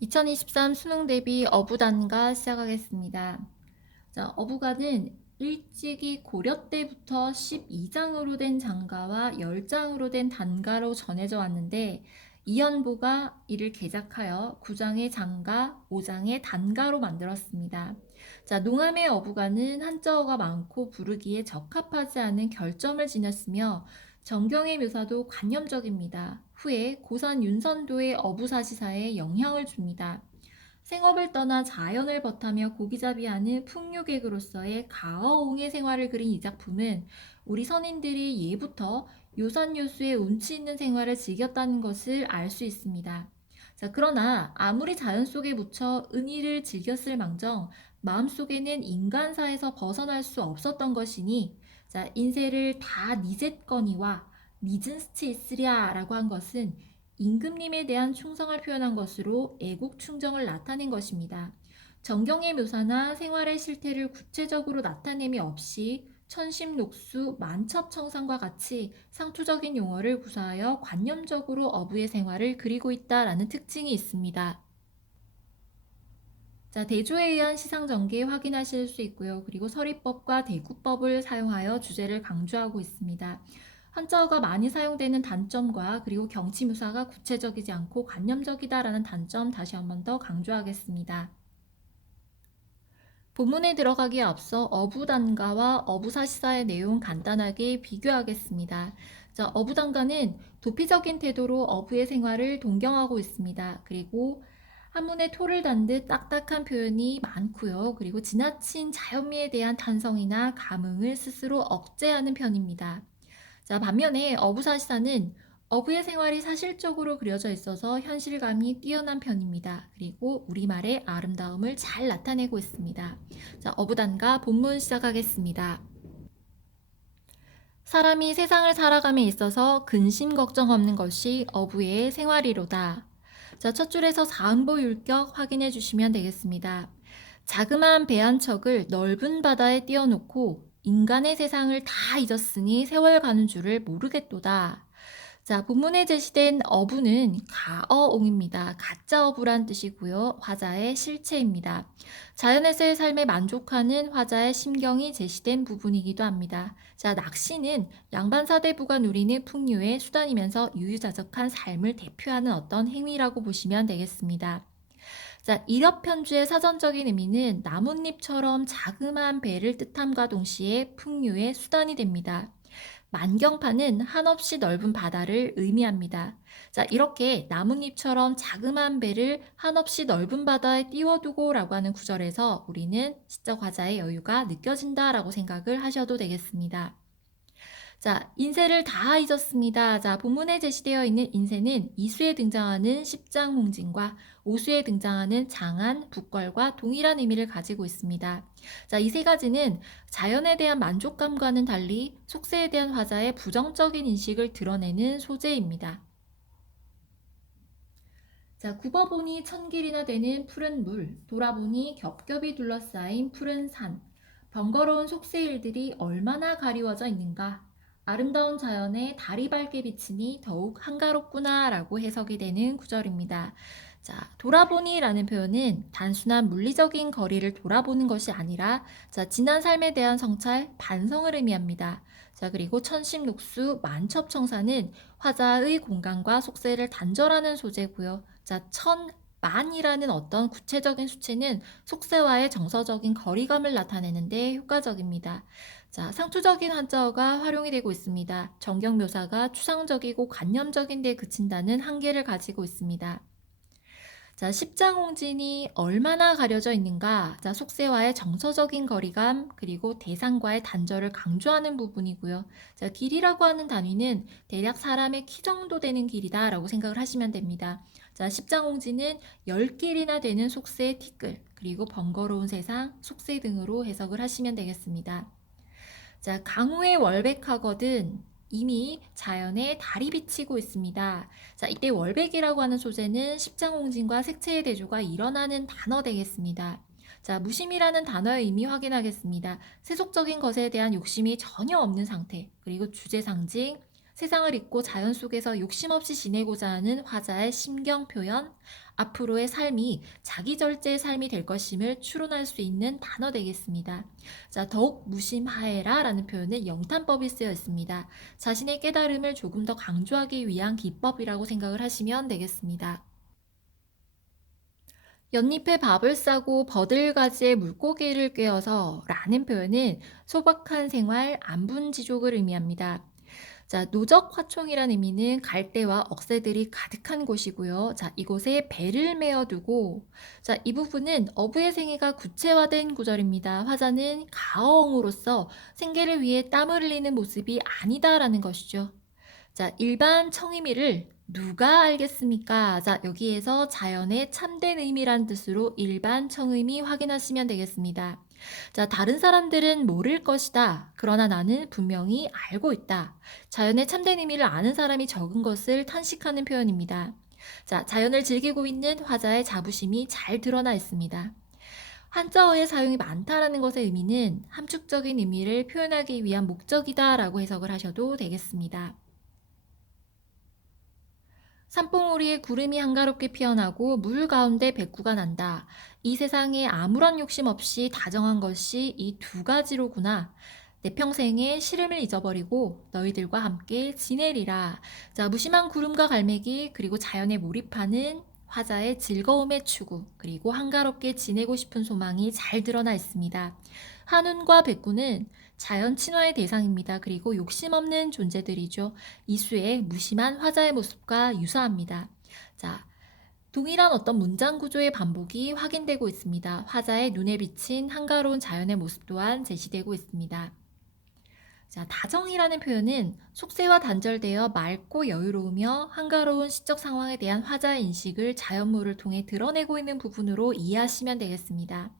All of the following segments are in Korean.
2023 수능 대비 어부단가 시작하겠습니다. 자, 어부가는 일찍이 고려 때부터 12장으로 된 장가와 10장으로 된 단가로 전해져 왔는데 이연보가 이를 개작하여 9장의 장가, 5장의 단가로 만들었습니다. 자, 농암의 어부가는 한자어가 많고 부르기에 적합하지 않은 결점을 지녔으며 정경의 묘사도 관념적입니다. 후에 고산 윤선도의 어부사시사에 영향을 줍니다. 생업을 떠나 자연을 벗하며 고기잡이하는 풍류객으로서의 가어옹의 생활을 그린 이 작품은 우리 선인들이 예부터 요산요수의 운치 있는 생활을 즐겼다는 것을 알 수 있습니다. 자, 그러나 아무리 자연 속에 묻혀 은희를 즐겼을 망정 마음속에는 인간사에서 벗어날 수 없었던 것이니, 자, 인세를 다 니젯거니와 니즌스치 있으랴라고 한 것은 임금님에 대한 충성을 표현한 것으로 애국 충정을 나타낸 것입니다. 정경의 묘사나 생활의 실태를 구체적으로 나타냄이 없이 천심녹수, 만첩청산과 같이 상투적인 용어를 구사하여 관념적으로 어부의 생활을 그리고 있다라는 특징이 있습니다. 자, 대조에 의한 시상 전개 확인하실 수 있고요. 그리고 서리법과 대구법을 사용하여 주제를 강조하고 있습니다. 한자어가 많이 사용되는 단점과 그리고 경치묘사가 구체적이지 않고 관념적이다라는 단점 다시 한번 더 강조하겠습니다. 본문에 들어가기에 앞서 어부단가와 어부사시사의 내용 간단하게 비교하겠습니다. 자, 어부단가는 도피적인 태도로 어부의 생활을 동경하고 있습니다. 그리고 한문에 토를 단 듯 딱딱한 표현이 많고요. 그리고 지나친 자연미에 대한 탄성이나 감흥을 스스로 억제하는 편입니다. 자, 반면에 어부사시사는 어부의 생활이 사실적으로 그려져 있어서 현실감이 뛰어난 편입니다. 그리고 우리말의 아름다움을 잘 나타내고 있습니다. 자, 어부단가 본문 시작하겠습니다. 사람이 세상을 살아감에 있어서 근심 걱정 없는 것이 어부의 생활이로다. 자, 첫 줄에서 사음보 율격 확인해 주시면 되겠습니다. 자그마한 배 한 척을 넓은 바다에 띄워놓고 인간의 세상을 다 잊었으니 세월 가는 줄을 모르겠도다. 자, 본문에 제시된 어부는 가어옹입니다. 가짜 어부란 뜻이고요. 화자의 실체입니다. 자연에서의 삶에 만족하는 화자의 심경이 제시된 부분이기도 합니다. 자, 낚시는 양반 사대부가 누리는 풍류의 수단이면서 유유자적한 삶을 대표하는 어떤 행위라고 보시면 되겠습니다. 자, 일업편주의 사전적인 의미는 나뭇잎처럼 자그마한 배를 뜻함과 동시에 풍류의 수단이 됩니다. 만경파는 한없이 넓은 바다를 의미합니다. 자, 이렇게 나뭇잎처럼 자그마한 배를 한없이 넓은 바다에 띄워두고 라고 하는 구절에서 우리는 시적 화자의 여유가 느껴진다라고 생각을 하셔도 되겠습니다. 자, 인세를 다 잊었습니다. 자, 본문에 제시되어 있는 인세는 이수에 등장하는 십장홍진과 오수에 등장하는 장안, 북걸과 동일한 의미를 가지고 있습니다. 자, 이 세 가지는 자연에 대한 만족감과는 달리 속세에 대한 화자의 부정적인 인식을 드러내는 소재입니다. 자, 굽어보니 천길이나 되는 푸른 물, 돌아보니 겹겹이 둘러싸인 푸른 산, 번거로운 속세일들이 얼마나 가리워져 있는가. 아름다운 자연에 달이 밝게 비치니 더욱 한가롭구나 라고 해석이 되는 구절입니다. 자, 돌아보니라는 표현은 단순한 물리적인 거리를 돌아보는 것이 아니라 지난 삶에 대한 성찰, 반성을 의미합니다. 자, 그리고 천심녹수, 만첩청사는 화자의 공간과 속세를 단절하는 소재고요. 자, 만이라는 어떤 구체적인 수치는 속세와의 정서적인 거리감을 나타내는데 효과적입니다. 자, 상투적인 한자어가 활용이 되고 있습니다. 정경 묘사가 추상적이고 관념적인 데 그친다는 한계를 가지고 있습니다. 자, 십장홍진이 얼마나 가려져 있는가? 자, 속세와의 정서적인 거리감, 그리고 대상과의 단절을 강조하는 부분이고요. 자, 길이라고 하는 단위는 대략 사람의 키 정도 되는 길이다라고 생각을 하시면 됩니다. 자, 십장홍진은 10길이나 되는 속세의 티끌, 그리고 번거로운 세상, 속세 등으로 해석을 하시면 되겠습니다. 자, 강우의 월백하거든 이미 자연에 달이 비치고 있습니다. 자, 이때 월백이라고 하는 소재는 십장홍진과 색채의 대조가 일어나는 단어 되겠습니다. 자, 무심이라는 단어의 의미 확인하겠습니다. 세속적인 것에 대한 욕심이 전혀 없는 상태, 그리고 주제 상징, 세상을 잊고 자연 속에서 욕심 없이 지내고자 하는 화자의 심경 표현, 앞으로의 삶이 자기 절제의 삶이 될 것임을 추론할 수 있는 단어 되겠습니다. 자, 더욱 무심하해라 라는 표현은 영탄법이 쓰여 있습니다. 자신의 깨달음을 조금 더 강조하기 위한 기법이라고 생각을 하시면 되겠습니다. 연잎에 밥을 싸고 버들가지에 물고기를 꿰어서 라는 표현은 소박한 생활, 안분지족을 의미합니다. 자, 노적화총이라는 의미는 갈대와 억새들이 가득한 곳이고요. 자, 이곳에 배를 메어두고, 자, 이 부분은 어부의 생애가 구체화된 구절입니다. 화자는 가어엉으로서 생계를 위해 땀을 흘리는 모습이 아니다라는 것이죠. 자, 일반 청의미를 누가 알겠습니까? 자, 여기에서 자연의 참된 의미란 뜻으로 일반 청의미 확인하시면 되겠습니다. 자, 다른 사람들은 모를 것이다. 그러나 나는 분명히 알고 있다. 자연의 참된 의미를 아는 사람이 적은 것을 탄식하는 표현입니다. 자, 자연을 즐기고 있는 화자의 자부심이 잘 드러나 있습니다. 한자어의 사용이 많다라는 것의 의미는 함축적인 의미를 표현하기 위한 목적이다라고 해석을 하셔도 되겠습니다. 산봉우리에 구름이 한가롭게 피어나고 물 가운데 백구가 난다. 이 세상에 아무런 욕심 없이 다정한 것이 이 두 가지로구나. 내 평생에 시름을 잊어버리고 너희들과 함께 지내리라. 자, 무심한 구름과 갈매기 그리고 자연에 몰입하는 화자의 즐거움의 추구 그리고 한가롭게 지내고 싶은 소망이 잘 드러나 있습니다. 한운과 백구는 자연 친화의 대상입니다. 그리고 욕심 없는 존재들이죠. 이수의 무심한 화자의 모습과 유사합니다. 자, 동일한 어떤 문장 구조의 반복이 확인되고 있습니다. 화자의 눈에 비친 한가로운 자연의 모습 또한 제시되고 있습니다. 자, 다정이라는 표현은 속세와 단절되어 맑고 여유로우며 한가로운 시적 상황에 대한 화자의 인식을 자연물을 통해 드러내고 있는 부분으로 이해하시면 되겠습니다.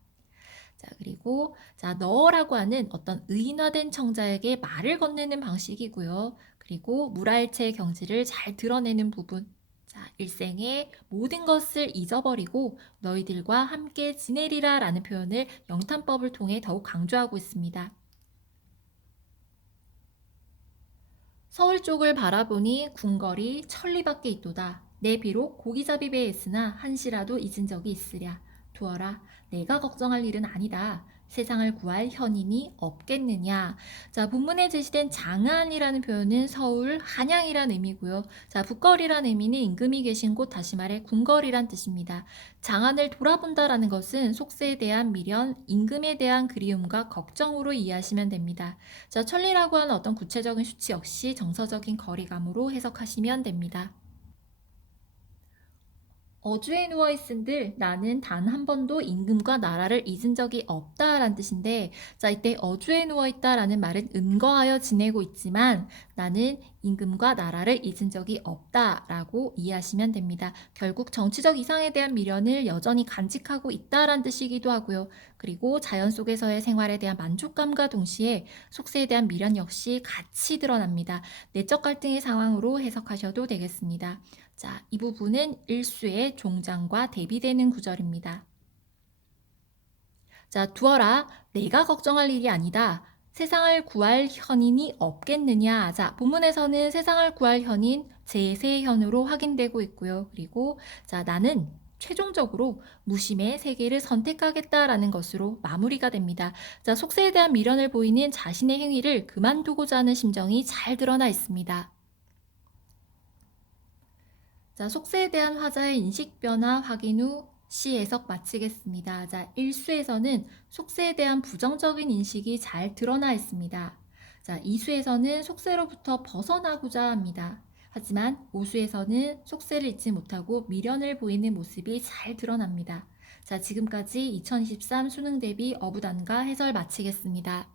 자, 그리고 자, 너라고 하는 어떤 의인화된 청자에게 말을 건네는 방식이고요. 그리고 물알체의 경지를 잘 드러내는 부분. 자, 일생의 모든 것을 잊어버리고 너희들과 함께 지내리라 라는 표현을 영탄법을 통해 더욱 강조하고 있습니다. 서울 쪽을 바라보니 궁궐이 천리밖에 있도다. 내 비록 고기잡이 배에 있으나 한시라도 잊은 적이 있으랴. 두어라, 내가 걱정할 일은 아니다. 세상을 구할 현인이 없겠느냐. 자, 본문에 제시된 장안이라는 표현은 서울, 한양이란 의미고요. 자, 북거리란 의미는 임금이 계신 곳, 다시 말해 궁궐이란 뜻입니다. 장안을 돌아본다라는 것은 속세에 대한 미련, 임금에 대한 그리움과 걱정으로 이해하시면 됩니다. 자, 천리라고 하는 어떤 구체적인 수치 역시 정서적인 거리감으로 해석하시면 됩니다. 어주에 누워 있은들 나는 단 한 번도 임금과 나라를 잊은 적이 없다라는 뜻인데, 자, 이때 어주에 누워 있다라는 말은 은거하여 지내고 있지만 나는 임금과 나라를 잊은 적이 없다라고 이해하시면 됩니다. 결국 정치적 이상에 대한 미련을 여전히 간직하고 있다라는 뜻이기도 하고요. 그리고 자연 속에서의 생활에 대한 만족감과 동시에 속세에 대한 미련 역시 같이 드러납니다. 내적 갈등의 상황으로 해석하셔도 되겠습니다. 자, 이 부분은 일수의 종장과 대비되는 구절입니다. 자, 두어라, 내가 걱정할 일이 아니다. 세상을 구할 현인이 없겠느냐. 자, 본문에서는 세상을 구할 현인 제세현으로 확인되고 있고요. 그리고 자, 나는 최종적으로 무심의 세계를 선택하겠다라는 것으로 마무리가 됩니다. 자, 속세에 대한 미련을 보이는 자신의 행위를 그만두고자 하는 심정이 잘 드러나 있습니다. 자, 속세에 대한 화자의 인식 변화 확인 후 시 해석 마치겠습니다. 자, 1수에서는 속세에 대한 부정적인 인식이 잘 드러나 있습니다. 자, 2수에서는 속세로부터 벗어나고자 합니다. 하지만 5수에서는 속세를 잊지 못하고 미련을 보이는 모습이 잘 드러납니다. 자, 지금까지 2023 수능 대비 어부단가 해설 마치겠습니다.